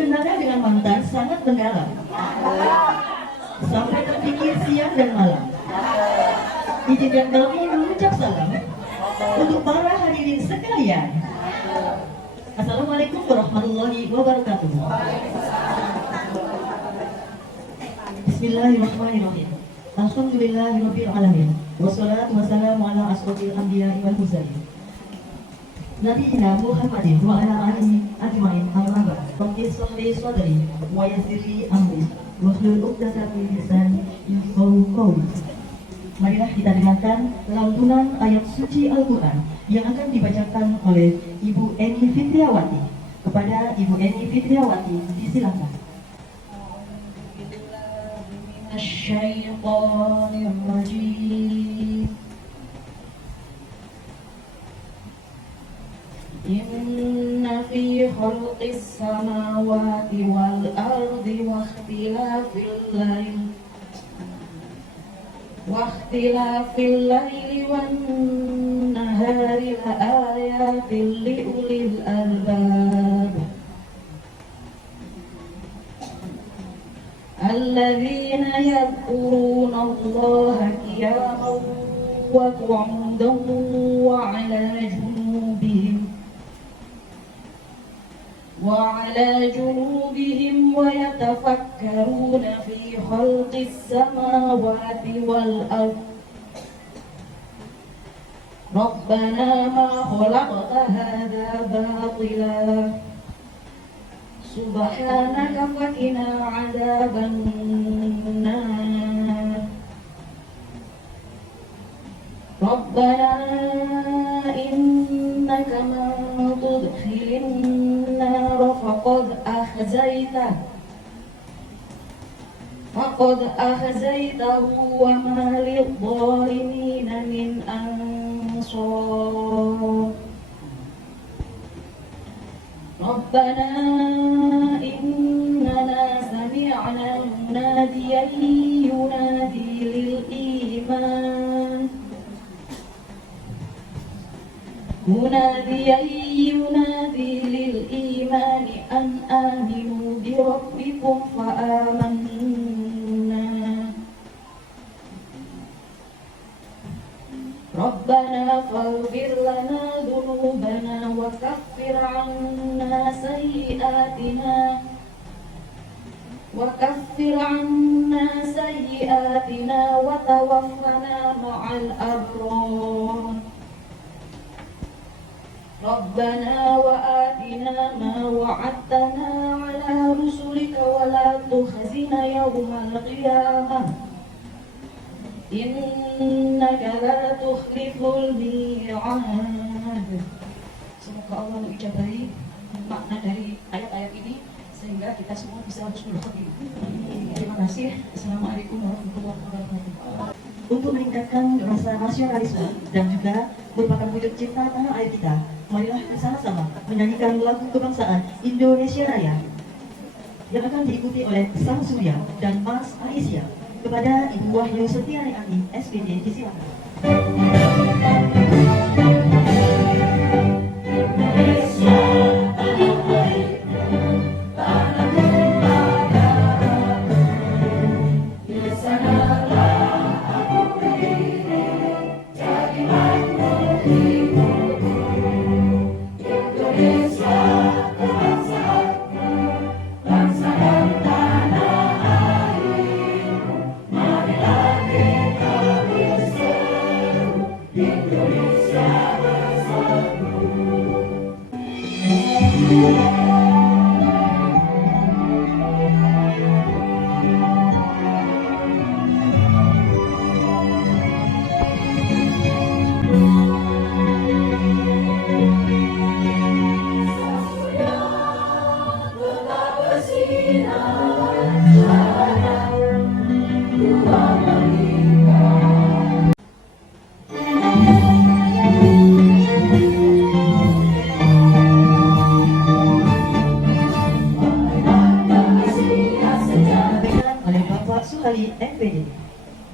Kenalnya dengan mantan sangat mendalam, sampai terpikir siang dan malam. Izinkan kami mengucap salam untuk para hadirin sekalian. Assalamualaikum warahmatullahi wabarakatuh. Bismillahirrahmanirrahim. Alhamdulillahirabbil alamin. Wassalatu wassalamu ala asrofil anbiya'i wal mursalin. Nabiyina Muhammadin wa ala alihi ajmain. Amma ba'd. Rabbi shrah li sadri wa yassir li amri wahlul 'uqdatam min lisani yafqahu qawli. Marilah kita dengarkan lantunan ayat suci Al-Quran yang akan dibacakan oleh Ibu Eni Fitriawati. Kepada Ibu Eni Fitriawati, disilakan. Asyaitonirrajim. Inna fi khalqis samawati wal ardi wa ikhtilafil laili wan nahari la ayatin li ulil albab alladzina yadhkuruna Allaha qiyaman wa qu'udan wa 'ala junubihim wa yatafakkaruna fi khalqis samawati wal ardh Rabbana ma khalaqta hadza batila subhanaka faqina 'adzaban nar Rabbana innaka man tudkhilin nar faqad akhzaytahu wa ma lidh-dhalimina min ansar Rabbana innana sami'na munadiyan yunadi lil-iman an aminu bi rabbikum fa amanna Rabbana faghfir lana dhunubana wa kaffir 'anna sayyi'atina wa tawaffana ma'al abrar Rabbana wa atina ma wa'adtana ala rusulika wa la tukhzina yawmal qiyamah innaka la tukhliful mi'ad. Semoga Allah mengijabahi makna dari ayat-ayat ini sehingga kita semua bisa husnul khotimah. Terima kasih. Assalamualaikum warahmatullahi wabarakatuh. Untuk meningkatkan rasa nasionalisme dan juga merupakan wujud cinta tanah air kita, marilah bersama-sama menyanyikan lagu kebangsaan Indonesia Raya yang akan diikuti oleh Sang Surya dan Mas Aisyah. Kepada Ibu Wahyu Setiani Ani, SPD, disilakan.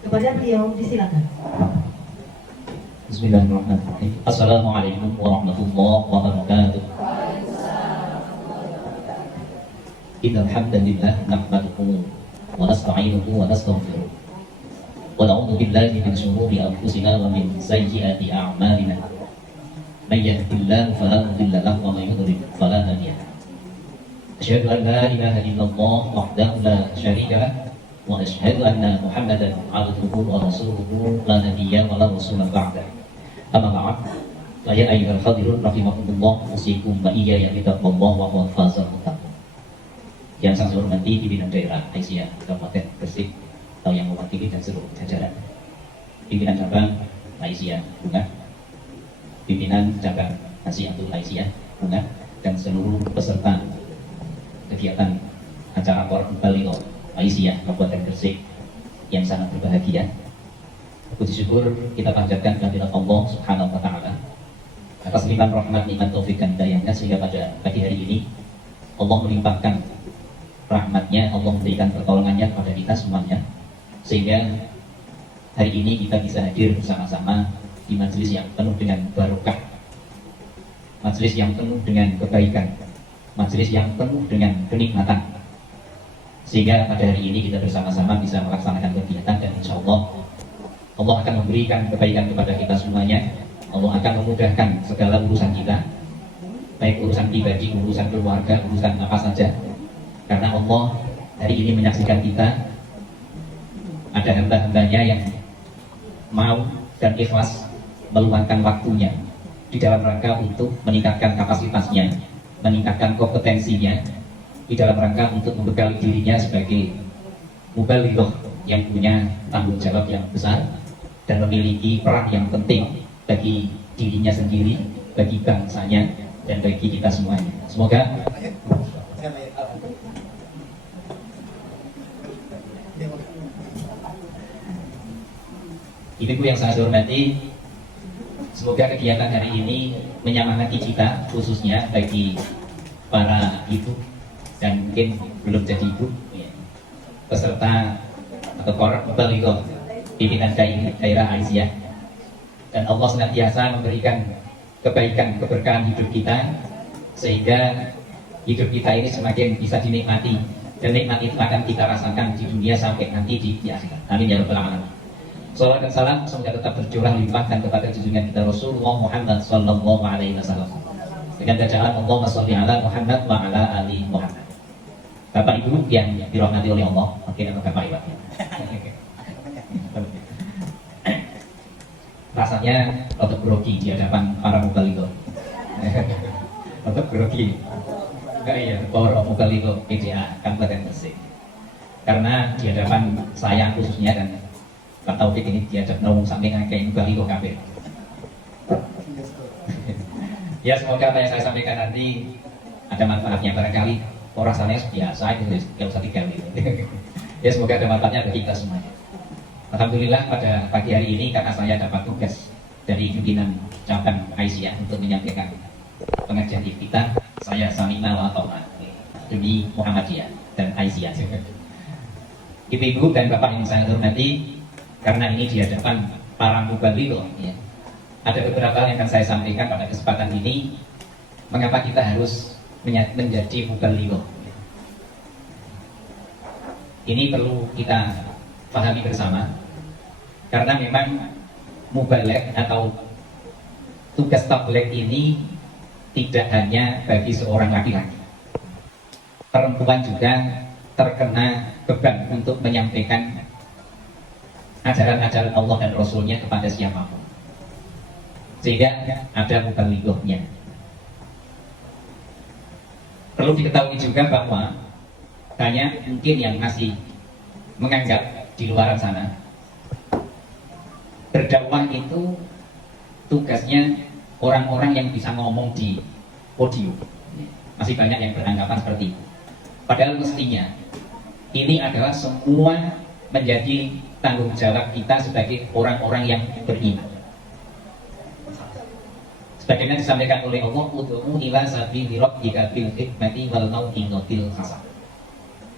Kepada beliau disilakan. Bismillahirrahmanirrahim. Assalamualaikum warahmatullahi wabarakatuh. Innal hamdalillah nahmaduhu wa nasta'inuhu wa nastaghfiruh wa na'udzu billahi min shururi anfusina wa min sayyiati a'malina. May yahdihillahu fala mudilla lahu wa may yudlil fala hadiya lahu. Asyhadu an la ilaha illallah wahdahu la syarika lahu wa asyhadu anna Muhammadan 'abduhu wa rasuluhu la nabiyya wa la rasula ba'da. Amma ba'd. Fa ya ayyuhal hadirun rahimakumullah, usikum wa iyaya bittaqwallahi wa qad fazal muttaqin. Yang saya hormati pimpinan daerah Aisyah Kabupaten Gresik atau yang mewakili dan seluruh jajaran, pimpinan cabang Aisyah Bunga, pimpinan cabang Nasihatul Aisyah Bunga, dan seluruh peserta kegiatan acara Korban Baligho Aisyah Kabupaten Gresik yang sangat berbahagia. Puji syukur kita panjatkan kehadirat Allah Subhanahu wa Ta'ala atas limpahan rahmat, nikmat, taufik dan hidayahnya, sehingga pada pagi hari ini Allah melimpahkan rahmatnya, Allah memberikan pertolongannya kepada kita semuanya, sehingga hari ini kita bisa hadir bersama-sama di majelis yang penuh dengan barokah, majelis yang penuh dengan kebaikan, majelis yang penuh dengan kenikmatan, sehingga pada hari ini kita bersama-sama bisa melaksanakan kegiatan, dan insya Allah Allah akan memberikan kebaikan kepada kita semuanya. Allah akan memudahkan segala urusan kita, baik urusan pribadi, urusan keluarga, urusan apa saja. Karena Allah hari ini menyaksikan kita, ada hamba-hambanya yang mau dan ikhlas meluangkan waktunya di dalam rangka untuk meningkatkan kapasitasnya, meningkatkan kompetensinya, di dalam rangka untuk membekali dirinya sebagai mubalighah yang punya tanggung jawab yang besar dan memiliki peran yang penting bagi dirinya sendiri, bagi bangsanya, dan bagi kita semuanya. Semoga Ibu yang saya hormati, semoga kegiatan hari ini menyemangati kita, khususnya bagi para ibu dan mungkin belum jadi ibu, peserta atau Korban Baligho pimpinan daerah Aisyah. Dan Allah senantiasa memberikan kebaikan, keberkahan hidup kita, sehingga hidup kita ini semakin bisa dinikmati, dan nikmat itu akan kita rasakan di dunia sampai nanti di akhirat. Amin ya rabbal alamin. Salawat dan salam semoga tetap bercurah limpahkan kepada junjungan kita Rasulullah Muhammad sallallahu alaihi wasallam, dengan bacaan Allahumma sholli ala Muhammad wa ala ali Muhammad. Bapak Ibu yang dirahmati oleh Allah, mungkin Bapak Ibu. Rasanya rotok grogi di hadapan para mubalighah. Rotok grogi. Iya, para mubalighah PDA Kabupaten Gresik. Karena di hadapan saya khususnya, dan Pak Taufik ini diajak ngomong sampai ngakei mubalighah kabeh. Ya, semoga apa yang saya sampaikan nanti ada manfaatnya. Barangkali rasanya biasa itu tidak usah digali. Ya, semoga ada manfaatnya bagi kita semuanya. Alhamdulillah pada pagi hari ini karena saya dapat tugas dari pimpinan cabang Aisyah untuk menyampaikan pengajian kita, saya samina wa ta'na demi Muhammadiyah dan Aisyah. Ibu-ibu dan bapak yang saya hormati, karena ini di hadapan para mubalighah, ya, ada beberapa hal yang akan saya sampaikan pada kesempatan ini. Mengapa kita harus menjadi mubalighah? Ini perlu kita pahami bersama, karena memang mubaligh atau tugas tabligh ini tidak hanya bagi seorang laki-laki. Perempuan juga terkena beban untuk menyampaikan ajaran-ajaran Allah dan Rasulnya kepada siapapun, sehingga ada mubalighahnya. Perlu diketahui juga bahwa banyak mungkin yang masih menganggap di luar sana berdakwah itu tugasnya orang-orang yang bisa ngomong di podium. Masih banyak yang beranggapan seperti itu. Padahal mestinya ini adalah semua menjadi tanggung jawab kita sebagai orang-orang yang beriman. Sebagaimana disampaikan oleh Allah, ud'u ila sabili rabbika bil hikmati wal mau'izatil hasanah.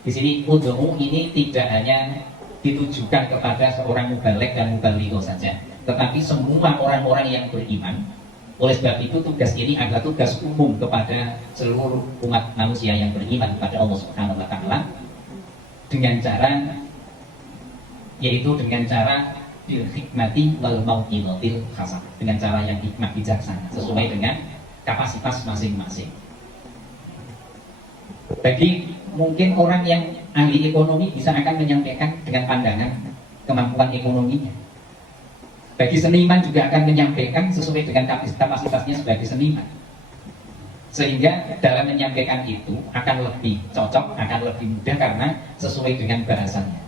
Di sini ud'u ini tidak hanya ditujukan kepada seorang mubaligh dan mubalighah saja, tetapi semua orang-orang yang beriman Oleh sebab itu tugas ini adalah tugas umum kepada seluruh umat manusia yang beriman kepada Allah Subhanahu wa taala dengan cara bil hikmati wal mau'izatil hasanah, dengan cara yang hikmah bijaksana sesuai dengan kapasitas masing-masing. Bagi mungkin orang yang ahli ekonomi bisa akan menyampaikan dengan pandangan kemampuan ekonominya. Bagi seniman juga akan menyampaikan sesuai dengan kapasitasnya sebagai seniman. Sehingga dalam menyampaikan itu akan lebih cocok, akan lebih mudah karena sesuai dengan bahasanya.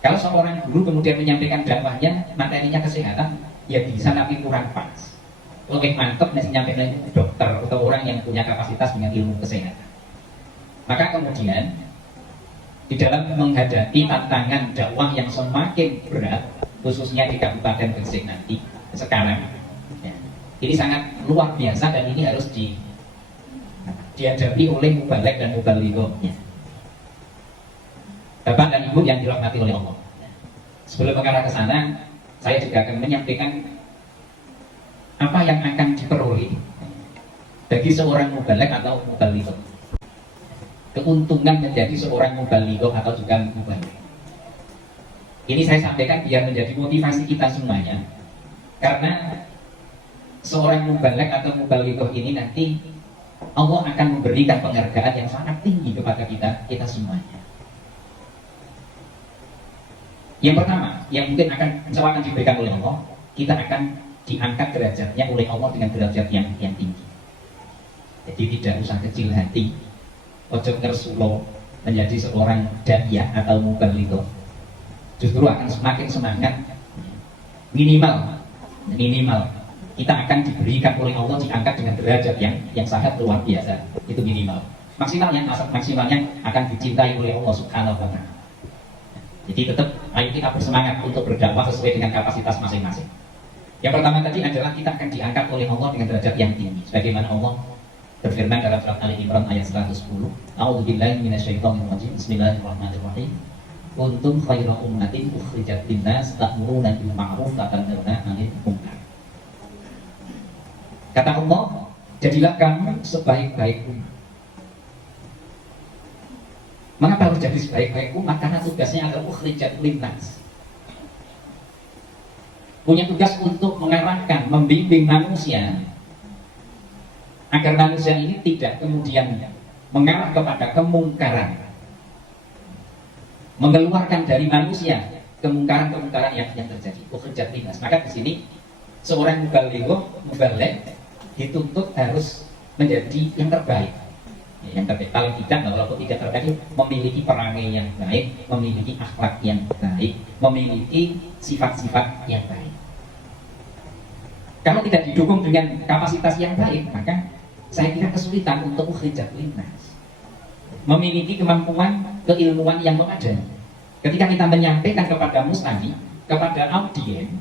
Kalau seorang guru kemudian menyampaikan dakwahnya, materinya kesehatan, ya bisa tapi kurang pas. Lebih mantap nih menyampaikan dokter atau orang yang punya kapasitas dengan ilmu kesehatan. Maka kemudian di dalam menghadapi tantangan dakwah yang semakin berat, khususnya di Kabupaten Gresik nanti sekarang, ya, ini sangat luar biasa dan ini harus dihadapi oleh mubalek dan mubalighahnya. Bapak dan Ibu yang dirahmati oleh Allah. Sebelum mengarah ke sana, saya juga akan menyampaikan apa yang akan diperoleh bagi seorang mubalek atau mubalighah. Keuntungan menjadi seorang mubalighah atau juga mubalek. Ini saya sampaikan biar menjadi motivasi kita semuanya. Karena seorang mubalek atau mubalighah ini nanti Allah akan memberikan penghargaan yang sangat tinggi kepada kita semuanya. Yang pertama, yang mungkin akan diberikan oleh Allah, kita akan diangkat derajatnya oleh Allah dengan derajat yang tinggi. Jadi tidak usah kecil hati, ojo ngersulo menjadi seorang da'iyah atau mubalighah. Justru akan semakin semangat. Minimal kita akan diberikan oleh Allah, diangkat dengan derajat yang sangat luar biasa. Itu minimal. Maksimalnya akan dicintai oleh Allah Subhanahu wa taala. Jadi tetap ayo kita bersemangat untuk berdakwah sesuai dengan kapasitas masing-masing. Yang pertama tadi adalah kita akan diangkat oleh Allah dengan derajat yang tinggi. Sebagaimana Allah berfirman dalam surat Ali Imran ayat 110, A'udzubillahi minasyaitonir rajim. Bismillahirrahmanirrahim. Kuntum khaira ummatin ukhrijat linnas ta'muruna bil ma'ruf wa tanhauna 'anil munkar. Kata Allah, jadilah kamu sebaik-baik umat. Mengapa harus jadi sebaik-baik umat? Karena tugasnya adalah ukhrijat linnas. Punya tugas untuk mengarahkan, membimbing manusia agar manusia ini tidak kemudian mengarah kepada kemungkaran, mengeluarkan dari manusia kemungkaran-kemungkaran yang terjadi. Ukhrijat linnas. Maka di sini seorang mubalek dituntut harus menjadi yang terbaik. Yang terbaik, paling tidak walaupun tidak terbaik, memiliki perangai yang baik, memiliki akhlak yang baik, memiliki sifat-sifat yang baik. Kalau tidak didukung dengan kapasitas yang baik, maka saya kira kesulitan untuk ukhrijat linnas. Memiliki kemampuan keilmuan yang memadai. Ketika kita menyampaikan kepada mustami, kepada audien,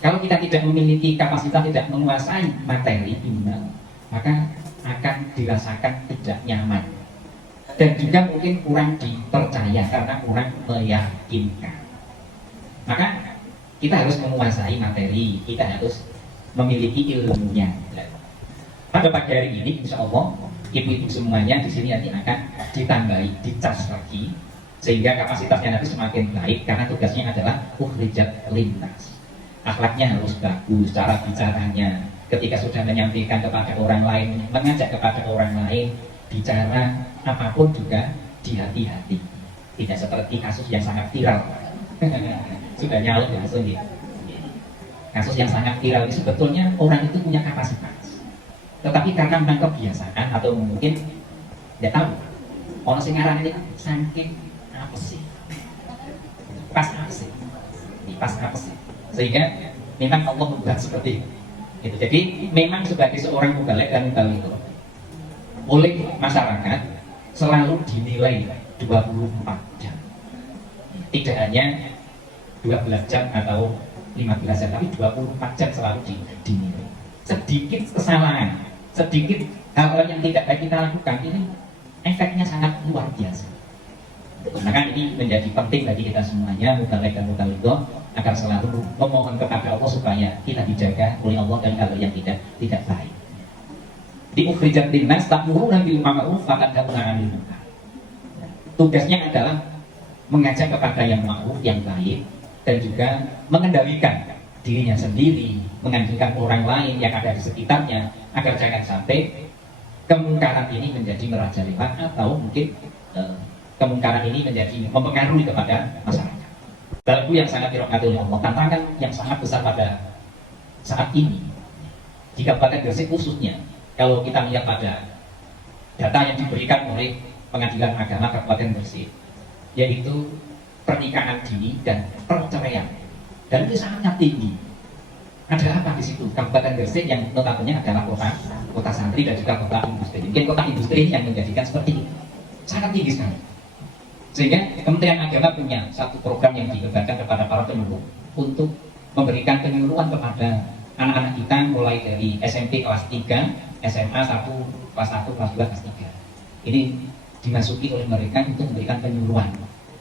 kalau kita tidak memiliki kapasitas, tidak menguasai materi ilmu, maka akan dirasakan tidak nyaman dan juga mungkin kurang dipercaya karena kurang meyakinkan. Maka kita harus menguasai materi, kita harus memiliki ilmunya. Pada pagi hari ini, insya Allah, ibu-ibu semuanya di sini nanti akan ditambahi, dicas lagi, sehingga kapasitasnya nanti semakin baik karena tugasnya adalah ukhrijat linnas. Akhlaknya harus bagus, cara bicaranya. Ketika sudah menyampaikan kepada orang lain, mengajak kepada orang lain, bicara apapun juga dihati-hati. Tidak seperti kasus yang sangat viral. Sudah nyaluk langsung gitu. Kasus yang sangat viral ini sebetulnya orang itu punya kapasitas, tetapi karena memang kebiasaan atau mungkin tidak tahu. Orang sing ngaran ini saking apa sih? Pas apa sih? Pas apa sih? Sehingga memang Allah membuat seperti itu. Gitu. Jadi memang sebagai seorang mubalek dan mubalighah oleh masyarakat selalu dinilai 24 jam. Tidak hanya 12 jam atau 15 jam, tapi 24 jam selalu dinilai. Sedikit kesalahan, sedikit hal-hal yang tidak baik kita lakukan, ini efeknya sangat luar biasa. Maka ini menjadi penting bagi kita semuanya, mubalek dan mubalighah, agar selalu memohon kepada Allah supaya kita dijaga oleh Allah dari hal yang tidak baik. Di ukhrijat linnas ta'muruna bil ma'ruf wa tanhauna 'anil munkar. Tugasnya adalah mengajak kepada yang ma'ruf, yang baik, dan juga mengendalikan dirinya sendiri, menganjurkan orang lain yang ada di sekitarnya agar jangan sampai kemungkaran ini menjadi merajalela atau mungkin kemungkaran ini menjadi mempengaruhi kepada masyarakat. Dalam yang sangat dirahmati oleh Allah, tantangan yang sangat besar pada saat ini di Kabupaten Gresik khususnya, kalau kita melihat pada data yang diberikan oleh Pengadilan Agama Kabupaten Gresik, yaitu pernikahan dini dan perceraian, dan itu sangat tinggi. Ada apa di situ? Kabupaten Gresik yang notabene adalah kota santri dan juga kota industri. Mungkin kota industri yang menjadikan seperti itu sangat tinggi sekali. Sehingga Kementerian Agama punya satu program yang dibebankan kepada para penyuluh untuk memberikan penyuluhan kepada anak-anak kita mulai dari SMP kelas 3, SMA 1, kelas 1, kelas 2, kelas 3. Ini dimasuki oleh mereka untuk memberikan penyuluhan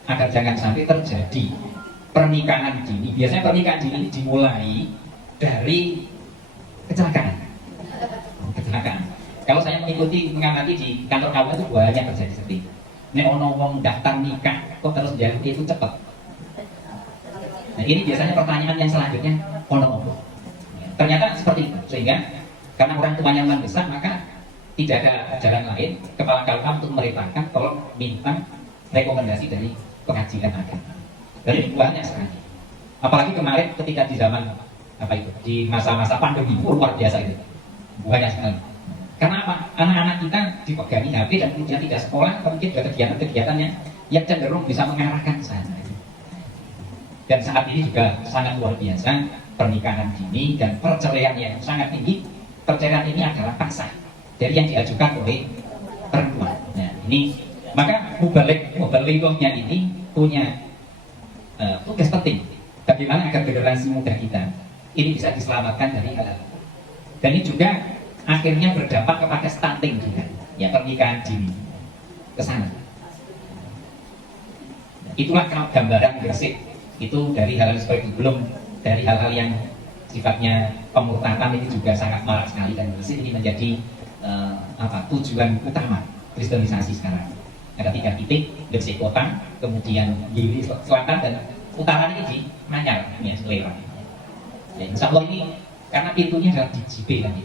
agar jangan sampai terjadi pernikahan dini. Biasanya pernikahan dini dimulai dari kecelakaan. Kalau saya mengamati di kantor KUA itu banyak terjadi seperti itu. Nek ono wong daftar nikah kok terus jalur itu cepat. Nah, ini biasanya pertanyaan yang selanjutnya ono. Ternyata seperti itu. Sehingga karena orang tuanya mendesak, maka tidak ada jalan lain kepala KUA untuk merintahkan tolong minta rekomendasi dari pengadilan agama. Dari banyak sekali. Apalagi kemarin ketika di zaman di masa-masa pandemi luar biasa itu banyak sekali. Karena apa? Anak-anak kita dipegangi HP dan kemudian tidak sekolah, atau mungkin kegiatan-kegiatannya yang cenderung bisa mengarahkan ke sana. Dan saat ini juga sangat luar biasa pernikahan dini dan perceraian yang sangat tinggi. Perceraian ini adalah paksa dari yang diajukan oleh perempuan. Nah, ini maka mubalighahnya ini punya tugas penting. Bagaimana agar generasi muda kita ini bisa diselamatkan dari hal-hal. Dan ini juga akhirnya berdampak kepada stunting juga, ya, pernikahan dini ke sana. Itulah gambaran Gresik itu dari hal-hal seperti itu. Belum dari hal-hal yang sifatnya pemurtadan ini juga sangat marak sekali, dan Gresik ini menjadi tujuan utama kristenisasi sekarang. Ada 3 titik: Gresik kota, kemudian Gili selatan, dan utara ini di Manyar, ya, Selera. Ya, insya Allah ini karena pintunya adalah di JP kan,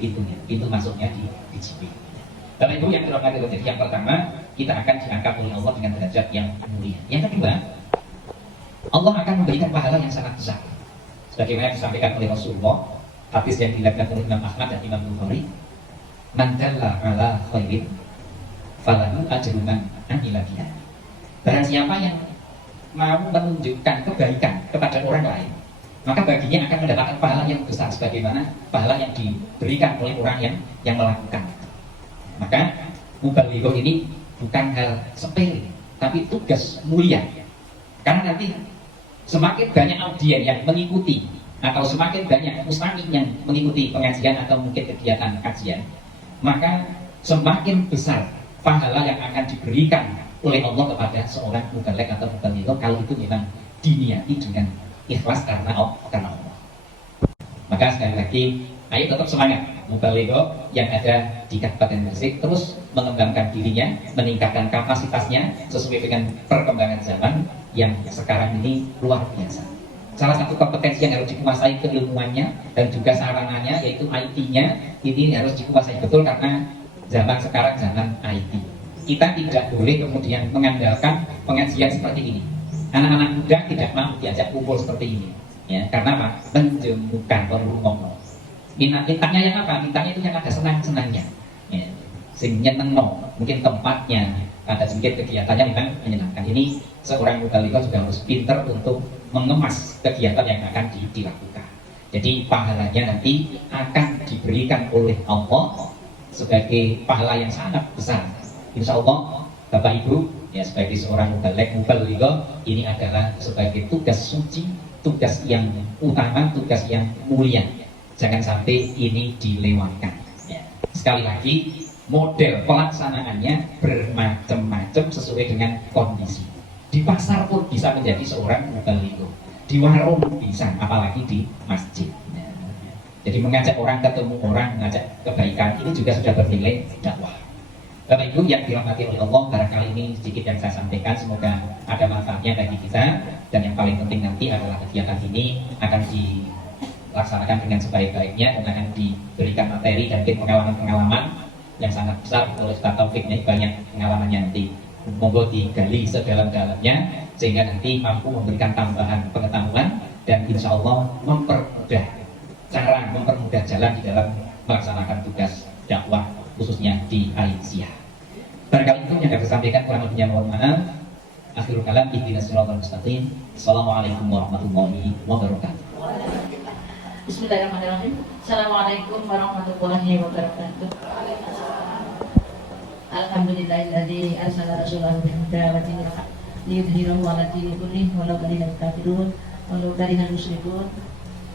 pintu masuknya di JP. Dan itu yang terjadi. Jadi yang pertama, kita akan diangkat oleh Allah dengan derajat yang mulia. Yang kedua, Allah akan memberikan pahala yang sangat besar. Sebagaimana disampaikan oleh Rasulullah, hadis yang diriwayatkan oleh Imam Ahmad dan Imam Bukhari, "Man dalla ala khairin falahu ajru man amila bihi." Barang siapa yang mau menunjukkan kebaikan kepada orang lain, maka baginya akan mendapatkan pahala yang besar sebagaimana pahala yang diberikan oleh orang yang melakukan. Maka mubalighah ini bukan hal sepele, tapi tugas mulia. Karena nanti semakin banyak audien yang mengikuti, atau semakin banyak mustami yang mengikuti pengajian atau mungkin kegiatan kajian, maka semakin besar pahala yang akan diberikan oleh Allah kepada seorang mubaligh atau mubalighah kalau itu memang diniati dengan ikhlas karena Allah. Maka sekali lagi, ayo tetap semangat mubalighah yang ada di Kabupaten Gresik, terus mengembangkan dirinya, meningkatkan kapasitasnya sesuai dengan perkembangan zaman yang sekarang ini luar biasa. Salah satu kompetensi yang harus dikuasai keilmuannya dan juga sarananya, yaitu IT-nya, ini harus dikuasai betul karena zaman sekarang zaman IT. Kita tidak boleh kemudian mengandalkan pengajian seperti ini. Anak-anak muda tidak mau diajak kumpul seperti ini, ya, karena apa? Menjemukan ngomong. Mintanya yang apa? Mintanya itu yang ada senang-senangnya, ya. Sing nyenengno, mungkin tempatnya, ada sedikit kegiatannya memang menyenangkan. Ini seorang mubalighah juga harus pintar untuk mengemas kegiatan yang akan dilakukan. Jadi pahalanya nanti akan diberikan oleh Allah sebagai pahala yang sangat besar. Insya Allah, Bapak Ibu, ya, sebagai seorang mubalighah ini adalah sebagai tugas suci, tugas yang utama, tugas yang mulia. Jangan sampai ini dilewatkan, ya. Sekali lagi, model pelaksanaannya bermacam-macam sesuai dengan kondisi. Di pasar pun bisa menjadi seorang mubalighah. di warung bisa, apalagi di masjid. Jadi mengajak orang ketemu orang, mengajak kebaikan, ini juga sudah bernilai dakwah. Bapak Ibu yang dirahmati oleh Allah, barangkali ini sedikit yang saya sampaikan, semoga ada manfaatnya bagi kita. Dan yang paling penting nanti adalah kegiatan ini akan dilaksanakan dengan sebaik-baiknya dan akan diberikan materi dan pengalaman-pengalaman yang sangat besar oleh Ustaz Taufik. Ini banyak pengalamannya nanti. Monggo digali sedalam-dalamnya sehingga nanti mampu memberikan tambahan pengetahuan dan insya Allah mempermudah jalan di dalam melaksanakan tugas dakwah khususnya di Aisyah. Barangkali itu yang dapat disampaikan, kurang lebihnya mohon maaf. Akhirul kalam, ihdinas siratal mustaqim. Assalamualaikum warahmatullahi wabarakatuh. Bismillahirrahmanirrahim. Assalamualaikum warahmatullahi wabarakatuh. Alhamdulillahilladzi arsala rasulahu bil huda wa dinil haq liyudhhirahu 'ala dini kullih walau karihal kafirun walau karihal musyrikun.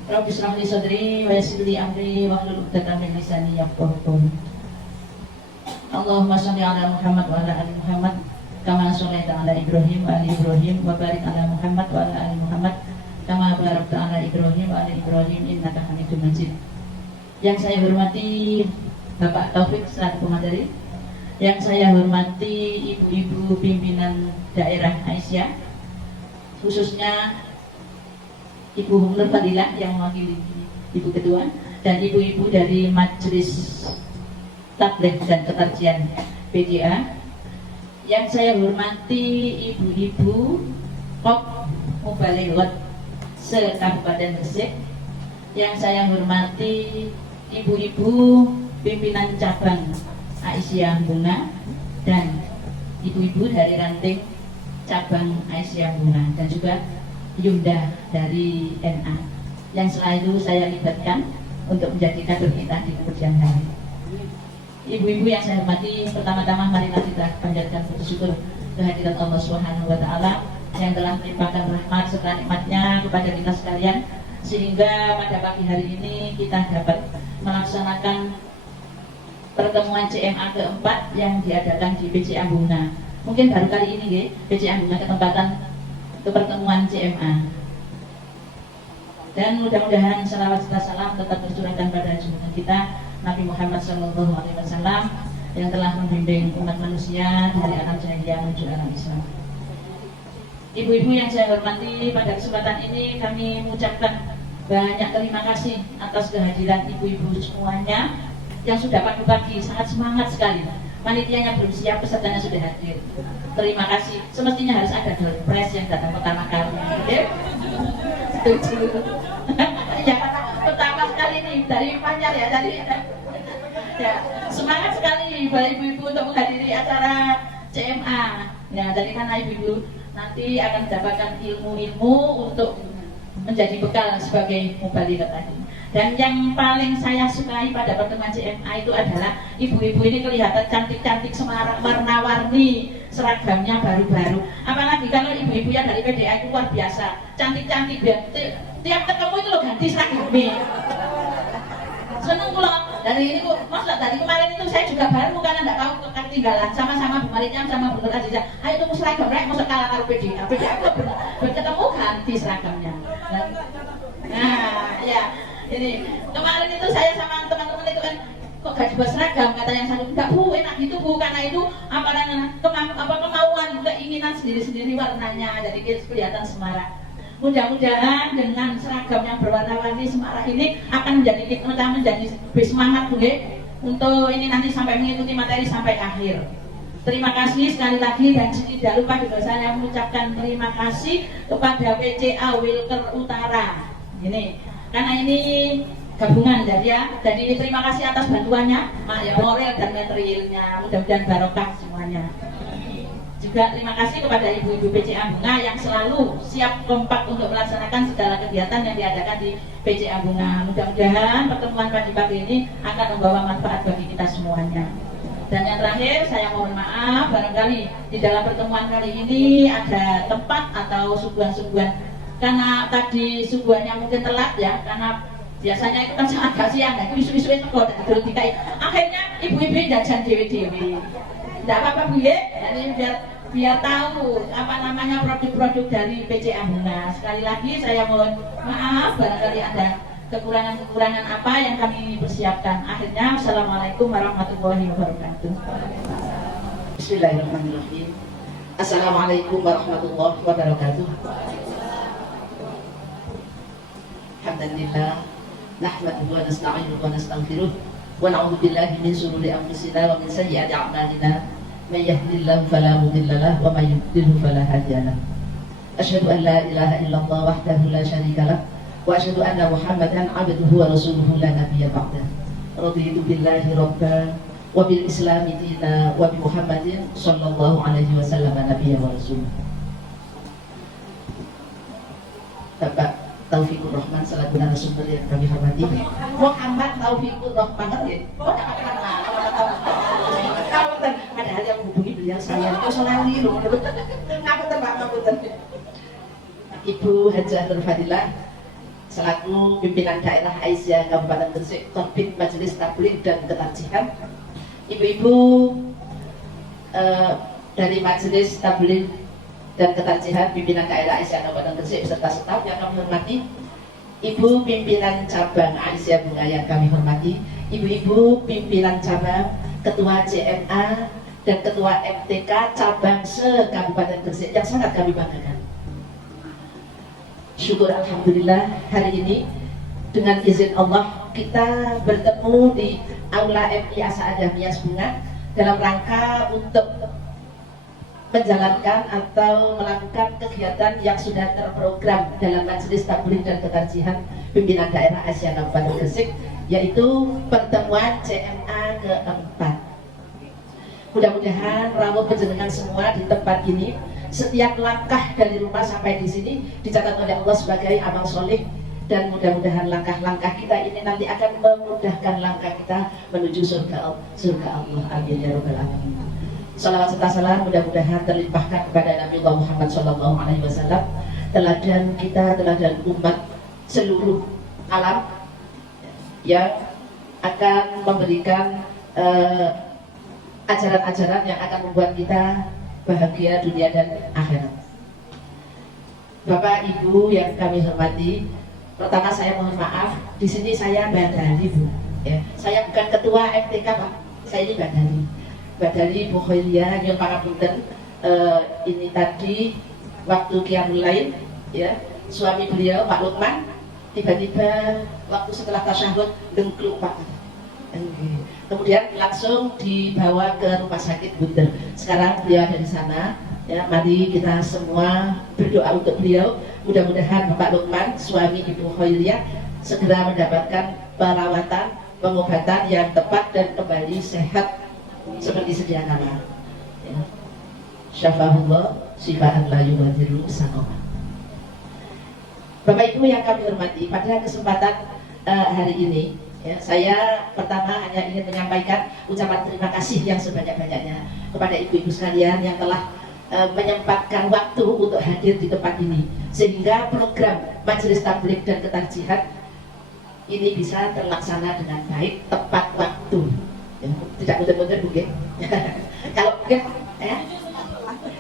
Rabbi shrah li sadri wa yassir li amri wahlul 'uqdatam min lisani yafqahu qawli. Allahumma shalli 'ala Muhammad wa 'ala ali Muhammad kama shallaita 'ala Ibrahim wa ali Ibrahim wa barik 'ala Muhammad wa 'ala ali Muhammad kama barakta 'ala Ibrahim wa ali Ibrahim innaka Hamidum Majid. Yang saya hormati Bapak Taufik selaku pemateri, yang saya hormati ibu-ibu pimpinan daerah Aisyah, khususnya Ibu Nur Fadilah yang mewakili Ibu Ketua, dan ibu-ibu dari Majelis Tabligh dan Ketarjian PGA. Yang saya hormati ibu-ibu Kop Mubalighot se-Kabupaten Gresik. Yang saya hormati ibu-ibu pimpinan cabang Aisyah Bunga dan ibu-ibu dari ranting cabang Aisyah Bunga dan juga Yunda dari NA yang selalu saya libatkan untuk menjadi kader kita di kemudian hari. Ibu-ibu yang saya hormati, pertama-tama marilah kita panjatkan puji syukur kehadirat Allah Subhanahu wa taala yang telah melimpahkan rahmat serta nikmatnya kepada kita sekalian sehingga pada pagi hari ini kita dapat melaksanakan pertemuan CMA keempat yang diadakan di PCA Bunga. Mungkin baru kali ini PCA Bunga ketempatan untuk pertemuan CMA. Dan mudah-mudahan salawat serta salam tetap tercurahkan pada junjungan kita Nabi Muhammad SAW yang telah membimbing umat manusia dari alam jahiliyah menuju alam Islam. Ibu-ibu yang saya hormati, pada kesempatan ini kami mengucapkan banyak terima kasih atas kehadiran ibu-ibu semuanya yang sudah pagi-pagi sangat semangat sekali. Panitianya belum siap, pesertanya sudah hadir. Terima kasih. Semestinya harus ada door prize yang datang pertama kali. Setuju. Ya, pertama sekali nih dari Panyar ya, ya, semangat sekali ibu-ibu untuk menghadiri acara CMA. Ya, dari mana ibu-ibu nanti akan mendapatkan ilmu-ilmu untuk menjadi bekal sebagai mubalighah tadi. Dan yang paling saya sukai pada pertemuan CMA itu adalah ibu-ibu ini kelihatan cantik-cantik, semarak, warna-warni, seragamnya baru-baru. Apalagi kalau ibu-ibu yang dari PDA itu luar biasa, cantik-cantik, tiap ketemu itu loh ganti seragamnya. Seneng loh. Dari ini maksud dari kemarin itu saya juga baru karena tidak tahu ketinggalan sama-sama Bu Mariam sama Bu Nur Azizah. Ayo tunggu seragam rek, masuk kalah karo PDA. PDA itu berketemu ganti seragamnya. Nah, ya. Ini kemarin itu saya sama teman-teman itu kan kok gak dibuat seragam, kata yang satu enggak Bu, enak gitu Bu, karena itu kemauan, keinginan sendiri-sendiri warnanya, jadi kelihatan semarak. Mudah-mudahan dengan seragam yang berwarna-warni semarak ini akan menjadi lebih semangat Bu untuk ini nanti sampai mengikuti materi sampai akhir. Terima kasih sekali lagi dan tidak lupa juga saya mengucapkan terima kasih kepada PCA Wilker Utara. Ini karena ini gabungan jadi terima kasih atas bantuannya, moral dan materialnya, mudah-mudahan barokah semuanya. Juga terima kasih kepada ibu-ibu PCA Bunga yang selalu siap kompak untuk melaksanakan segala kegiatan yang diadakan di PCA Bunga. Mudah-mudahan pertemuan pagi-pagi ini akan membawa manfaat bagi kita semuanya. Dan yang terakhir saya mohon maaf barangkali di dalam pertemuan kali ini ada tempat atau suguhan-suguhan. Karena tadi suguhannya mungkin telat ya, karena biasanya itu kan agak siang, nah itu isu-isu itu kok dari DKI. Akhirnya ibu-ibu jajan dewi-dewi. Tidak apa-apa Bu ya, jadi biar biar tahu apa namanya produk-produk dari PCA Bunga. Sekali lagi saya mohon maaf barangkali ada kekurangan-kekurangan apa yang kami persiapkan. Akhirnya, Assalamualaikum warahmatullahi wabarakatuh. Bismillahirrahmanirrahim. Assalamualaikum warahmatullahi wabarakatuh. Alhamdulillah, nahmaduhu wa nasta'inuhu wa nastaghfiruh wa na'udzu billahi min shururi anfusina wa min sayyiati a'malina. May yahdihillahu fala mudilla lahu wa may yudlilhu fala hadiya lahu. Asyhadu an la ilaha illallah wahdahu la syarika lahu wa asyhadu anna Muhammadan 'abduhu wa rasuluhu la nabiyya ba'dah. Raditu billahi rabban wa bil islami dina wa bi Muhammadin sallallahu alaihi wasallam nabiyya wa rasul. Bapak Taufikur Rahman selaku narasumber yang kami hormati, Muhammad Taufikur Rahman ya. Padahal yang menghubungi beliau saya itu Solali loh. Ngapunten Pak, ngapunten. Ibu Hajah Nur Fadilah selaku pimpinan daerah Aisyah Kabupaten Gresik, Korbit Majelis Tabligh dan Ketarjihan. Ibu-ibu dari Majelis Tabligh dan Ketarjihan pimpinan daerah Aisyah Kabupaten Gresik beserta staf yang kami hormati, ibu pimpinan cabang Aisyah Bunga yang kami hormati, ibu-ibu pimpinan cabang, ketua CMA dan ketua MTK cabang se-Kabupaten Gresik yang sangat kami banggakan. Syukur alhamdulillah hari ini dengan izin Allah kita bertemu di Aula MI Asa'adah Miyas Bunga dalam rangka untuk menjalankan atau melakukan kegiatan yang sudah terprogram dalam Majelis Tabligh dan Ketarjihan pimpinan daerah Aisyah Kabupaten Gresik, yaitu pertemuan CMA keempat. Mudah-mudahan rawuh panjenengan semua di tempat ini, setiap langkah dari rumah sampai di sini dicatat oleh Allah sebagai amal soleh, dan mudah-mudahan langkah-langkah kita ini nanti akan memudahkan langkah kita menuju surga Allah. Amin ya rabbal alamin. Salawat serta salam mudah-mudahan terlimpahkan kepada Nabi Muhammad SAW, teladan kita, teladan umat seluruh alam yang akan memberikan ajaran-ajaran yang akan membuat kita bahagia dunia dan akhirat. Bapak Ibu yang kami hormati, pertama saya mohon maaf, di sini saya Badali Bu. Ya, saya bukan ketua MTK Pak, saya ini Badali. Badali Bu Khairia yang pangapunten, ini tadi waktu qiyamul lail ya, suami beliau Pak Lukman tiba-tiba waktu setelah tasyahud dengkluk Pak. Kemudian langsung dibawa ke rumah sakit Bunder. Sekarang beliau ada di sana. Ya, mari kita semua berdoa untuk beliau. Mudah-mudahan Bapak Lukman, suami Ibu Khairia, segera mendapatkan perawatan, pengobatan yang tepat dan kembali sehat seperti sedia kala. Ya. Syafahullah, syifaan la yughadiru saqama. Bapak Ibu yang kami hormati, pada kesempatan hari ini ya, saya pertama hanya ingin menyampaikan ucapan terima kasih yang sebanyak-banyaknya kepada ibu-ibu sekalian yang telah menyempatkan waktu untuk hadir di tempat ini, sehingga program Majelis Tabligh dan Ketarjihan ini bisa terlaksana dengan baik, tepat waktu ya, tidak mudah-mudah mungkin kalau mungkin ya,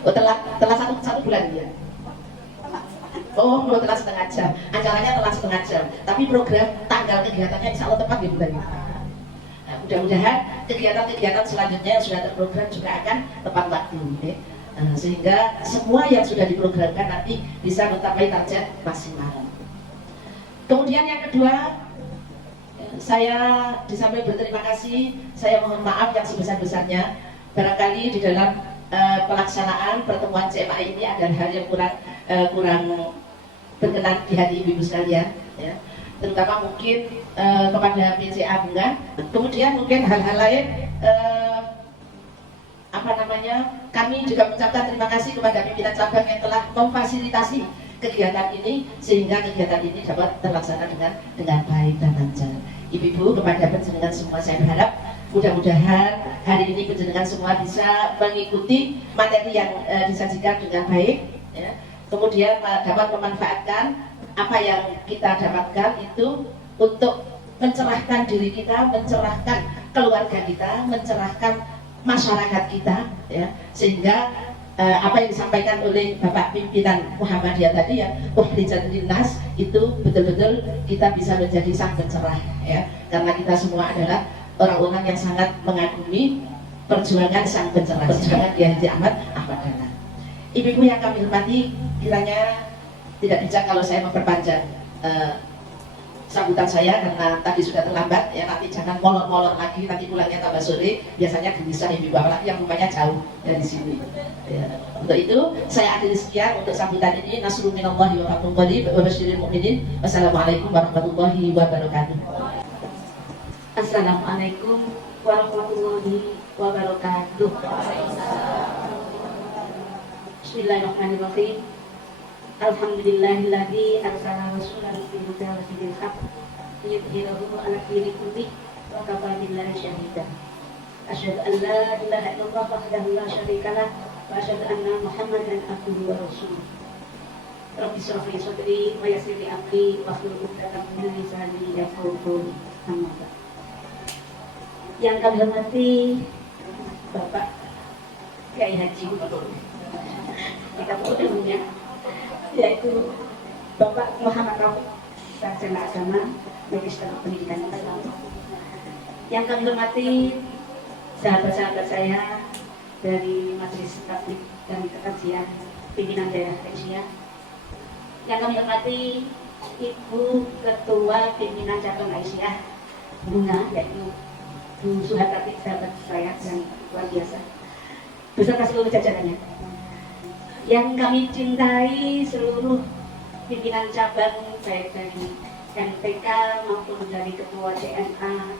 telah satu bulan ya. Oh, telah setengah jam. Acaranya telah setengah jam. Tapi program tanggal kegiatannya insya Allah tepat di bulan ini. Nah, mudah-mudahan kegiatan-kegiatan selanjutnya yang sudah terprogram juga akan tepat waktu. Ya. Sehingga semua yang sudah diprogramkan nanti bisa mencapai target maksimal. Kemudian yang kedua, saya di samping berterima kasih, saya mohon maaf yang sebesar-besarnya. Barangkali di dalam pelaksanaan pertemuan CMA ini ada hal yang kurang berkenan di hati ibu-ibu sekalian ya. Terutama mungkin kepada PCA Bunga. Kemudian mungkin hal-hal lain kami juga mengucapkan terima kasih kepada pimpinan cabang yang telah memfasilitasi kegiatan ini sehingga kegiatan ini dapat terlaksana dengan baik dan lancar. Ibu-ibu, kepada panjenengan semua saya berharap mudah-mudahan hari ini panjenengan semua bisa mengikuti materi yang disajikan dengan baik ya. Kemudian dapat memanfaatkan apa yang kita dapatkan itu untuk mencerahkan diri kita, mencerahkan keluarga kita, mencerahkan masyarakat kita ya, sehingga apa yang disampaikan oleh Bapak pimpinan Muhammadiyah tadi ya, ukhrijat linnas, itu betul-betul kita bisa menjadi sang pencerah ya, karena kita semua adalah orang-orang yang sangat mengagumi perjuangan sang pencerah, perjuangan Kiai Haji Ahmad Dahlan. Ibu-ibu yang kami hormati, kiranya tidak bijak kalau saya memperpanjang sambutan saya karena tadi sudah terlambat ya, nanti jangan molor-molor lagi, nanti pulangnya tambah sore, biasanya gelisah ibu apalagi yang rumahnya jauh dari sini ya. Untuk itu saya akhiri sekian untuk sambutan ini. Nasrul minallahi wa fathun qarib wa basyiril mu'minin. Wassalamualaikum warahmatullahi wabarakatuh. Assalamualaikum warahmatullahi wabarakatuh. Bismillahirrahmanirrahim. Alhamdulillahilladzi arsala rasulahu bil huda wa dinil haq liyudhhirahu 'ala dini kullih wa kafa billahi shahida. Asyhadu an la ilaha illallah wahdahu la syarika lah wa asyhadu anna Muhammadan abduhu wa rasuluh. Rabbi shrah li sadri wa yassir li amri wahlul 'uqdatam min lisani yafqahu qawli. Amma ba'd. Yang kami hormati Bapak Kiai Haji kita punya, yaitu Bapak Muhammad Rauf, Sarjana Agama, Magister Pendidikan Islam. Yang kami hormati sahabat-sahabat saya dari Majelis Taklim dan Kekajian Pimpinan Daerah Asia. Yang kami hormati Ibu Ketua Pimpinan Cabang Aisyah Bunga, yaitu Bu Suhartati, sahabat saya yang luar biasa, beserta seluruh jajarannya. Yang kami cintai seluruh pimpinan cabang, baik dari MTK maupun dari Ketua CNA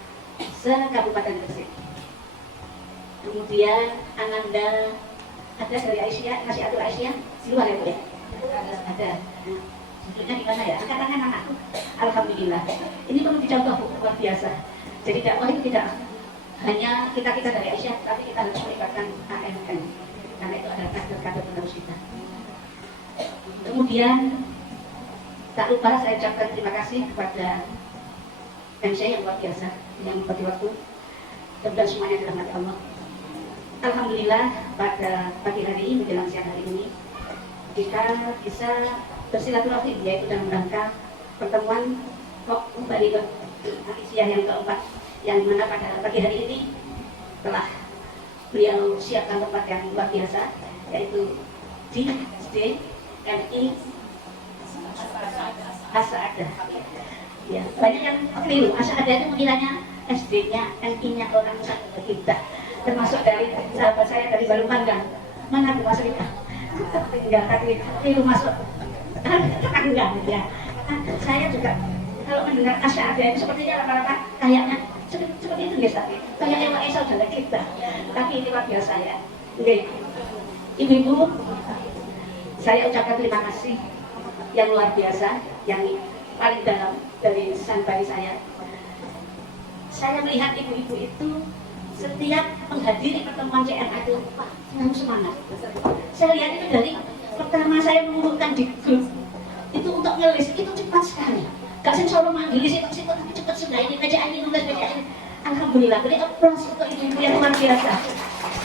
se-Kabupaten Gresik. Kemudian Ananda, ada dari Aisyah, Nasihatul Aisyah di luar ya Bu ya? Ada. Duduknya di mana ya? Angkat tangan anakku. Alhamdulillah. Ini perlu dicontoh Bu, luar biasa. Jadi dakwah itu tidak hanya kita dari Aisyah, tapi kita harus melibatkan AMN, karena itu adalah kader-kader penerus kita. Kemudian tak lupa saya ucapkan terima kasih kepada MC yang luar biasa yang membagi waktu, dan semuanya dirahmati Allah. Alhamdulillah pada pagi hari ini menjelang siang hari ini kita bisa bersilaturahim, yaitu dalam rangka pertemuan kembali ke Aisyah yang keempat, yang mana pada pagi hari ini telah beliau siapkan tempat yang luar biasa, yaitu di SDMI Asa'adah. Ya, banyak yang keliru. Asa'adah itu mengiranya SD-nya, MI-nya orang Nusantara kita. Termasuk dari sahabat saya dari Baru Pandang. Mana Bu Mas Rika? Enggak, keliru masuk. Enggak, ya. Saya juga kalau mendengar Asa'adah itu sepertinya rata-rata kayaknya seperti itu ya, tapi kayak Ewa saudara kita. Tapi ini luar biasa ya. Oke. Ibu-ibu, saya ucapkan terima kasih yang luar biasa, yang paling dalam dari sampai saya. Saya melihat ibu-ibu itu setiap menghadiri pertemuan CNA itu selalu semangat. Saya lihat itu dari pertama saya mengumpulkan di grup itu untuk ngelis itu cepat sekali. Gak sih selalu manggil situ tapi cepat sudah ini PCA ini nulis PCA ini. Alhamdulillah, beri aplaus untuk ibu-ibu yang luar biasa.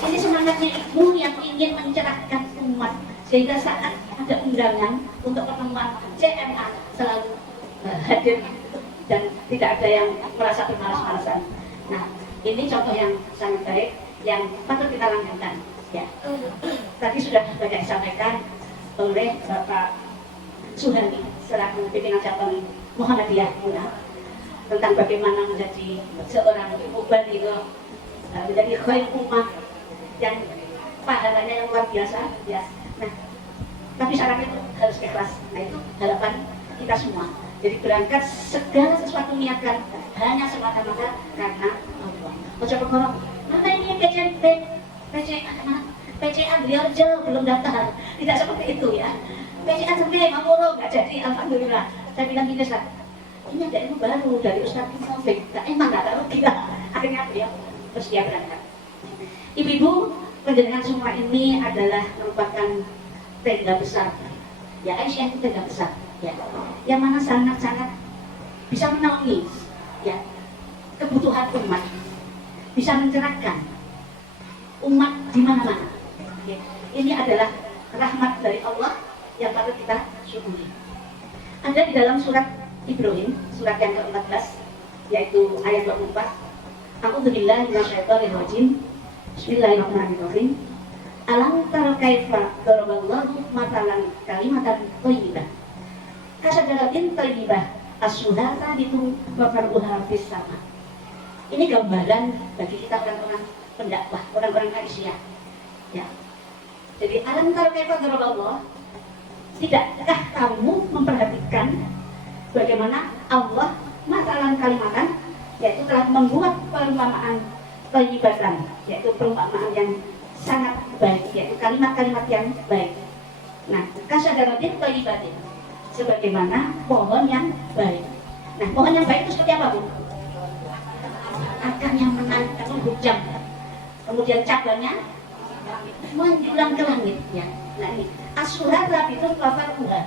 Ini semangatnya ibu yang ingin mencerahkan umat, sehingga saat ada undangan untuk pertemuan CMA selalu hadir dan tidak ada yang merasa bermalas-malasan. Nah, ini contoh yang sangat baik yang patut kita lanjutkan. Ya, tadi sudah banyak disampaikan oleh Bapak Suhani selaku pimpinan cabang Muhammadiyah tentang bagaimana menjadi seorang mubaligh, menjadi khair ummah yang pahalanya yang luar biasa ya. Nah, tapi syaratnya itu harus ikhlas. Nah, itu harapan kita semua. Jadi berangkat segala sesuatu niatkan hanya semata-mata karena Allah. Ojo perkara, mana ini PCA beliau jauh belum daftar. Tidak seperti itu ya. PCA sampai mau nggak jadi, alhamdulillah. Saya bilang gini, Ustaz, ini ada ilmu baru dari Ustaz Taufik. Emang nggak tahu kita. Akhirnya beliau bersedia berangkat. Ibu-ibu, penjelasan semua ini adalah merupakan tenda besar. Ya, Aisyah itu tenda besar. Ya, yang mana sangat-sangat bisa menaungi ya kebutuhan umat, bisa mencerahkan umat di mana-mana. Ya. ini adalah rahmat dari Allah yang patut kita syukuri. Ada di dalam surat Ibrahim, surat yang ke-14, yaitu ayat 24. A'udzubillahi minasyaitonir rajim. Bismillahirrahmanirrahim. Alam tara kaifa daraballahu matalan kalimatan thayyibah. Kasajaratin thayyibah as-suha tabitu wa far'uha fis sama. Ini gambaran bagi kita orang-orang pendakwah, orang-orang Aisyah. Ya. Jadi alam tara kaifa daraballahu, tidakkah kamu memperhatikan bagaimana Allah matalan kalimatan, yaitu telah membuat perumpamaan thayyibatan, yaitu perumpamaan yang sangat baik, yaitu kalimat-kalimat yang baik. Nah, kasajaratin thayyibatin, sebagaimana pohon yang baik. Nah, pohon yang baik itu seperti apa, Bu? Akarnya menancap menghujam, kemudian cabangnya menjulang ke langit. Ya. Nah, ini as-suha itu wafaruha.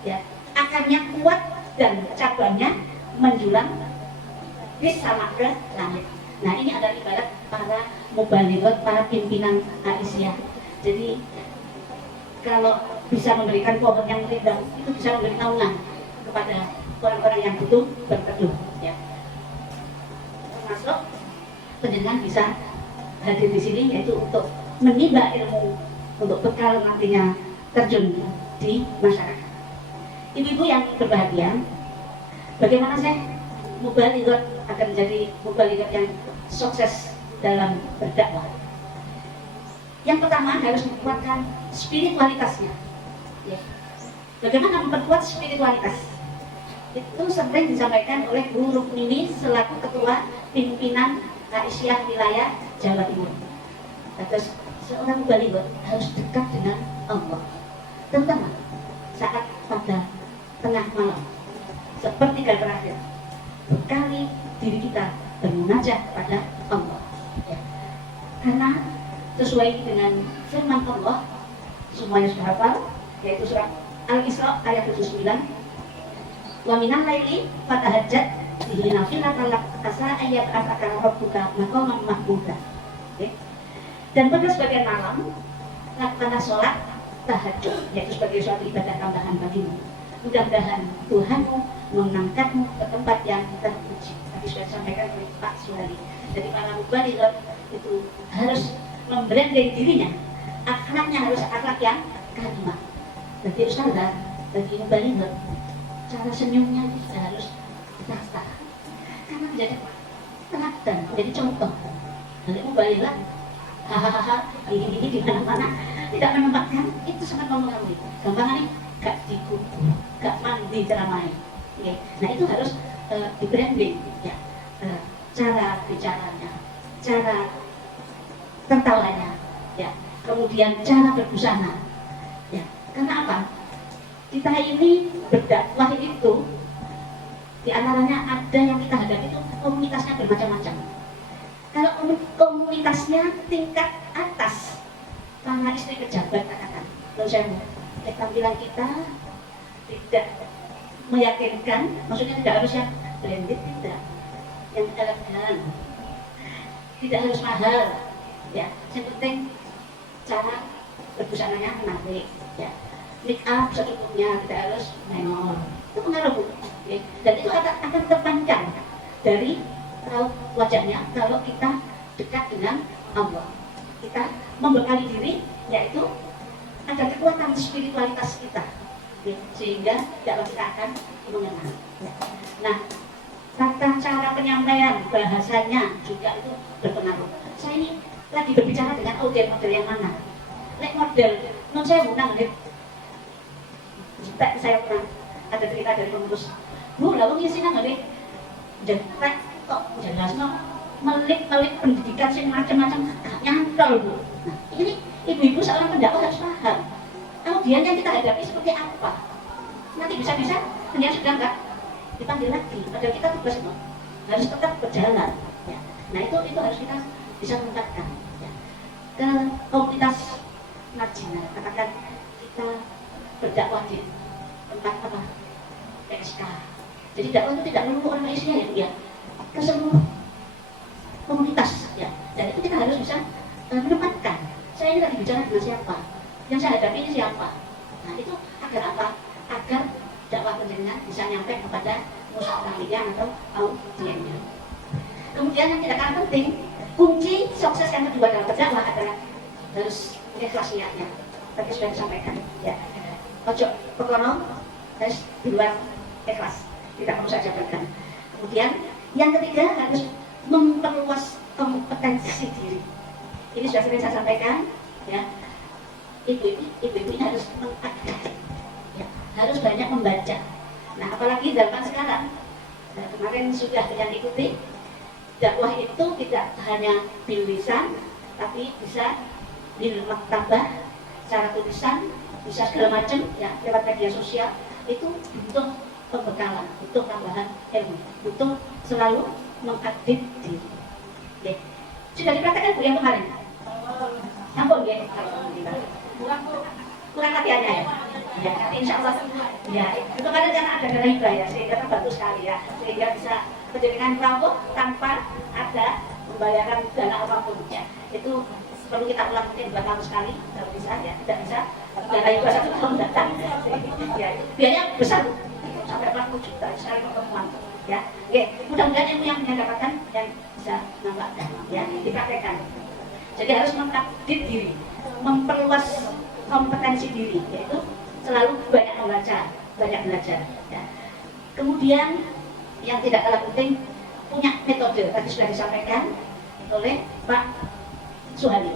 Ya, akarnya kuat dan cabangnya menjulang sama ke langit. Nah, ini adalah ibarat para mubalighot, para pimpinan Aisyah. Jadi kalau bisa memberikan pohon yang rindang, itu bisa memberi naungan kepada orang-orang yang butuh berteduh. Ya. Termasuk penjenengan bisa hadir di sini, yaitu untuk menimba ilmu, untuk bekal nantinya terjun di masyarakat. Ibu-ibu yang berbahagia, bagaimana sih mubalighot akan menjadi mubalighot yang sukses dalam berdakwah? Yang pertama, harus menguatkan spiritualitasnya. Ya. Bagaimana memperkuat spiritualitas? Itu sering disampaikan oleh Bu Rukmini selaku ketua pimpinan Aisyah wilayah Jawa Timur. Terus seorang mubalighot harus dekat dengan Allah, terutama saat pada tengah malam, sepertiga terakhir, bekali diri kita bermunajat kepada Allah. Ya. Karena sesuai dengan firman Allah, semuanya sudah hafal, yaitu surat Al-Isra ayat 79. Wa minal laili fatahajjat bihi nafilatan lak asa ayat asaka rabbuka maqaman mahmuda. Okay. Dan pada sebagian malam lakukanlah sholat tahajud, yaitu sebagai suatu ibadah tambahan bagimu. Mudah-mudahan Tuhanmu mengangkatmu ke tempat yang terpuji. Tadi sudah disampaikan oleh Pak Suhali. Jadi para mubalighot itu harus membranding dirinya, akhlaknya harus akhlak yang karimah. Jadi ustazah, bagi mubalighot, cara senyumnya sudah harus ditata, karena menjadi teladan, menjadi contoh. Nanti mubalighot hahaha ini di mana-mana tidak menempatkan, itu sangat mempengaruhi. Gampangnya gak dikubur, gak mandi ceramai. Okay. Nah, itu harus di branding, ya. Cara bicaranya, cara tertawanya, ya. Kemudian cara berbusana, ya. Karena apa? Kita ini berdakwah itu di antaranya ada yang kita hadapi itu komunitasnya bermacam-macam. Kalau komunitasnya tingkat atas, para istri pejabat katakan, tampilan kita tidak meyakinkan, maksudnya tidak harus yang branded, tidak, yang elegan, tidak harus mahal, ya. Yang penting cara berbusananya menarik, ya. Make up secukupnya, tidak harus menor, itu pengaruh, ya. Dan itu akan terpancar dari raut wajahnya kalau kita dekat dengan Allah. Kita membekali diri, yaitu ada kekuatan spiritualitas kita, ya, sehingga dakwah kita akan mengenal. Ya. Nah, tata cara penyampaian bahasanya juga itu berpengaruh. Saya ini lagi berbicara dengan model yang mana? Lek model, non saya menang, saya pernah ada cerita dari pengurus. Bu, lalu ngisi nang nggak jelas kok jelas no melik pendidikan sing macam-macam gak nyantol, Bu. Nah, ini ibu-ibu seorang pendakwah harus paham kemudian yang kita hadapi seperti apa. Nanti bisa-bisa dia sudah nggak dipanggil lagi, padahal kita tugas itu harus tetap berjalan, ya. Nah, itu harus kita bisa menempatkan, ya. Ke komunitas marginal, katakan kita berdakwah di tempat apa? PSK. Jadi dakwah itu tidak melulu orang Malaysia, ya, ke seluruh komunitas, ya. Dan itu kita harus bisa menempatkan. Saya ini lagi bicara dengan siapa? Yang saya hadapi ini siapa? Nah itu agar apa? Agar dakwah penjenengan bisa nyampe kepada musuh atau audiennya. Kemudian yang tidak kalah penting, kunci sukses yang kedua dalam berdakwah adalah harus ikhlas niatnya. Tadi sudah disampaikan, ya. Ojo perkono harus di luar ikhlas, tidak perlu saya jabarkan. Kemudian yang ketiga harus memperluas kompetensi diri. Ini sudah sering saya sampaikan, ya. Ibu-ibu ini harus mengaktifkan, ya. Harus banyak membaca. Nah, apalagi zaman sekarang. Nah, kemarin sudah yang ikuti dakwah itu tidak hanya bil lisan, tapi bisa bil maktabah, secara tulisan, bisa segala macam, ya, lewat media sosial. Itu butuh pembekalan, butuh tambahan ilmu, butuh selalu mengupdate diri. Oke. Sudah dipraktekkan Bu yang kemarin? Ampun ya, kurang latihannya ya. Ya, insya Allah. Ya, itu kemarin karena ada dana hibah ya, sehingga bantu sekali ya, sehingga bisa menjadikan kelompok tanpa ada pembayaran dana apapun ya. Itu perlu kita ulang mungkin 2 tahun sekali, kalau bisa ya, tidak bisa dana hibah 1 tahun datang. Ya, biayanya besar sampai 40 juta sekali pertemuan ya. Oke, mudah-mudahan ilmu yang dapatkan yang bisa nambah ya, dipraktekkan. Jadi harus mengupdate diri, memperluas kompetensi diri, yaitu selalu banyak membaca, banyak belajar. Ya. Kemudian yang tidak kalah penting punya metode, tadi sudah disampaikan oleh Pak Suhadi,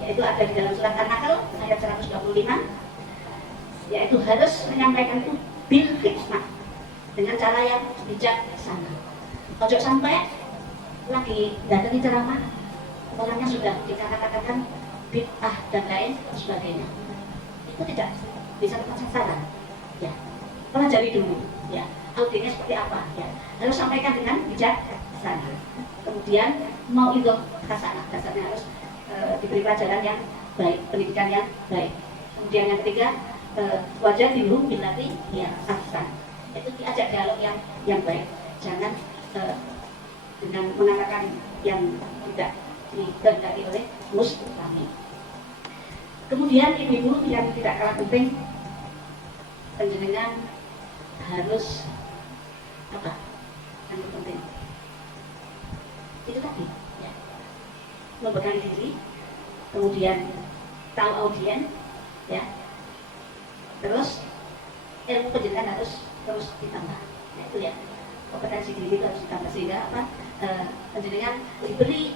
yaitu ada di dalam surat An-Nahl ayat 125, yaitu harus menyampaikan itu bil hikmah, dengan cara yang bijaksana. Ojo sampai lagi datangi ceramah orangnya sudah dikatakan bid'ah dan lain sebagainya. Itu tidak bisa tepat sasaran. Ya, pelajari dulu. Ya, audiennya seperti apa. Ya, harus sampaikan dengan bijaksana. Kemudian mau itu hasanah, dasarnya harus diberi pelajaran yang baik, pendidikan yang baik. Kemudian yang ketiga, wajah dulu bilati ya ahsan. Itu diajak dialog yang baik. Jangan dengan mengatakan yang tidak dikehendaki oleh mustami. Kemudian ibu-ibu yang tidak kalah penting, penjenengan harus apa? Yang penting itu tadi, ya. Membekali diri, kemudian tahu audien, ya. Terus ilmu penjenengan harus terus ditambah, ya, itu ya. Kompetensi diri harus ditambah sehingga apa? Penjenengan diberi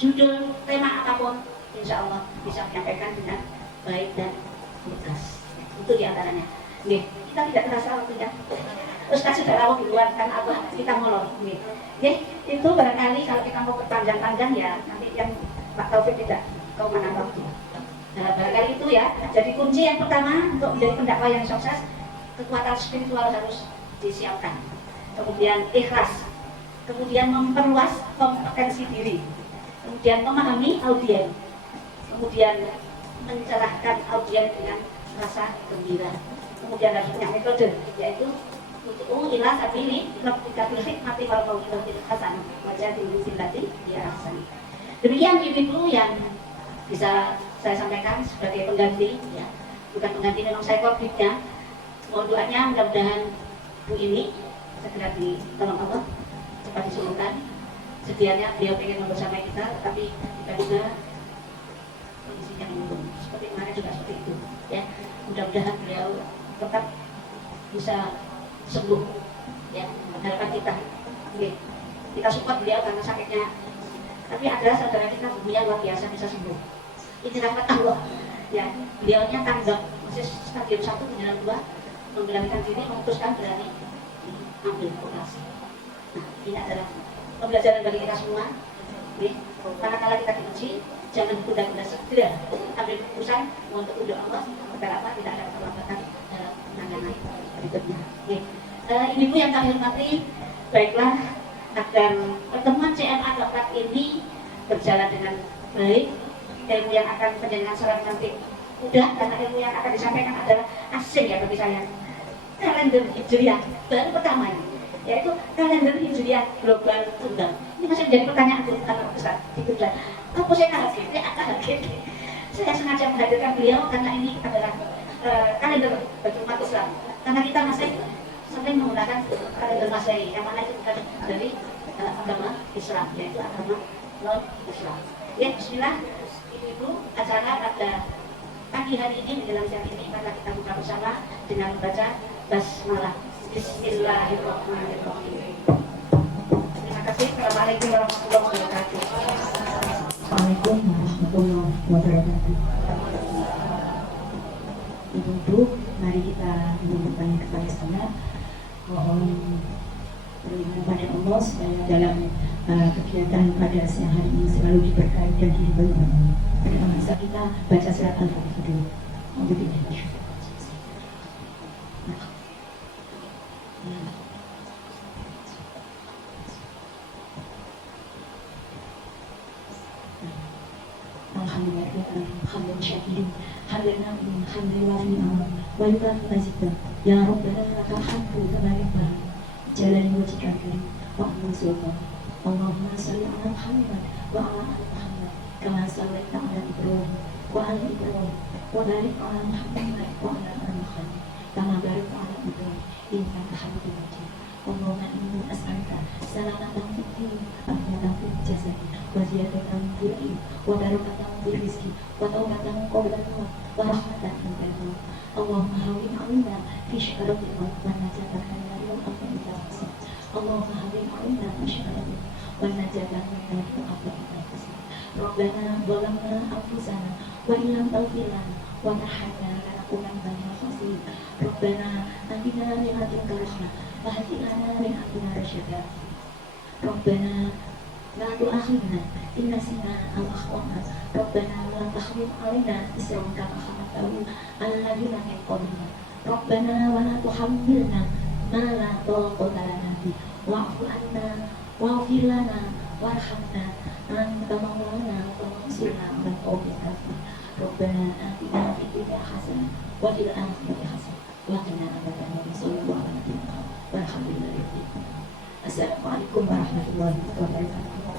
judul tema apapun, insya Allah bisa menyampaikan dengan baik dan lugas. Itu diantaranya. Nih, kita tidak terasa waktunya. Ustaz sudah lama di luar kan apa kita ngolor. Nih, itu barangkali kalau kita mau berpanjang-panjang ya nanti yang Pak Taufik tidak kau mana waktu. Nah, barangkali itu ya. Jadi kunci yang pertama untuk menjadi pendakwah yang sukses, kekuatan spiritual harus disiapkan. Kemudian ikhlas. Kemudian memperluas kompetensi diri. Kemudian memahami audien, kemudian mencerahkan audien dengan rasa gembira. Kemudian harus punya metode, yaitu ila sabili rabbikabil hikmati wal mau'izatil hasanah wajadilhum billati hiya ahsan. Demikian ibu-ibu yang bisa saya sampaikan sebagai pengganti, ya, bukan pengganti, memang saya covidnya. Mohon doanya mudah-mudahan Bu ini segera ditolong Allah, cepat disembuhkan. Sedianya beliau ingin membersamai kita, tapi tiba-tiba kondisinya menurun. Seperti kemarin juga seperti itu. Ya, mudah-mudahan beliau tetap bisa sembuh. Ya, harapan kita. Oke. Kita support beliau karena sakitnya. Tapi ada saudara kita yang luar biasa bisa sembuh. Ini rahmat Allah. Ya, beliaunya tanggap masih stadium 1 penyerang 2, memberanikan diri, memutuskan berani ambil operasi. Nah, ini adalah pembelajaran bagi kita semua. Manakala kita diuji, jangan tunda-tunda, segera ambil keputusan untuk tunduk Allah. Agar apa? Tidak ada keterlambatan dalam penanganan berikutnya. Ibu-ibu yang kami hormati, baiklah agar pertemuan CMA Dokter ini berjalan dengan baik. Ilmu yang akan penjenengan serap nanti mudah, karena ilmu yang akan disampaikan adalah asing ya bagi saya. Kalender Hijriah baru pertama ini, yaitu kalender Hijriah global tunggal. Ini masih menjadi pertanyaan kalau besar di Google. Apa saya kaget? Apa kaget? Saya sengaja menghadirkan beliau karena ini adalah kalender bagi umat Islam. Karena kita masih sering menggunakan kalender Masehi, yang mana itu bukan dari agama Islam, yaitu agama non-Islam. Ya, bismillah, ibu-ibu, acara pada pagi hari ini menjelang siang ini, maka kita buka bersama dengan membaca basmalah. Bismillahirrahmanirrahim. Terima kasih. Assalamualaikum warahmatullahi wabarakatuh. Assalamualaikum warahmatullahi wabarakatuh. Ibu-ibu, mari kita menyebutkan kepada saya. Mohon perlindungan pada Allah supaya dalam kegiatan pada siang hari ini selalu diberkahi dan diridhoi Allah. Pertama kita baca surat Al-Fatihah dulu. Ya Rabbana lakal hamdu kama yanbaghi jalali wajhikal karim wa azimi sultanik. Allahumma shalli ala Muhammad wa ala ali Muhammad kama shallaita ala Ibrahim wa ala Ibrahim wa barik ala Muhammad wa ala ali Muhammad kama barakta ala Ibrahim innaka Hamidum Majid. Allahumma inni as'aluka salamatan fid din wa afiyatan fil jasad wa ziyadatan fil ilm wa barakatan fil rizqi wa tawbatan qabla al-maut wa rahmatan inda al-maut. Allahumma hawwin 'alaina fi syahratil maut wa najatan min al-yawm al-qiyamah. Allahumma hawwin 'alaina fi syahratil maut wa najatan min al-yawm al-qiyamah. Rabbana zalamna anfusana wa illam taghfir lana wa tarhamna lanakunanna minal khasirin. Rabbana atina min ladunka rahmah wa hab lana min amrina rasyada. Rabbana la tu'akhidna in nasina aw akhtana. Rabbana la tahmil 'alaina isran kama hamaltahu 'alal ladzina min qablina. Rabbana wa la tuhammilna ma la taqata lana bihi wa'fu 'anna waghfir lana warhamna anta maulana fansurna 'alal qawmil kafirin. Rabbana atina fid dunya hasanah wa fil akhirati hasanah wa qina adzabannar. Sallallahu alaihi wa sallam. Walhamdulillahi rabbil alamin. Assalamualaikum warahmatullahi wabarakatuh.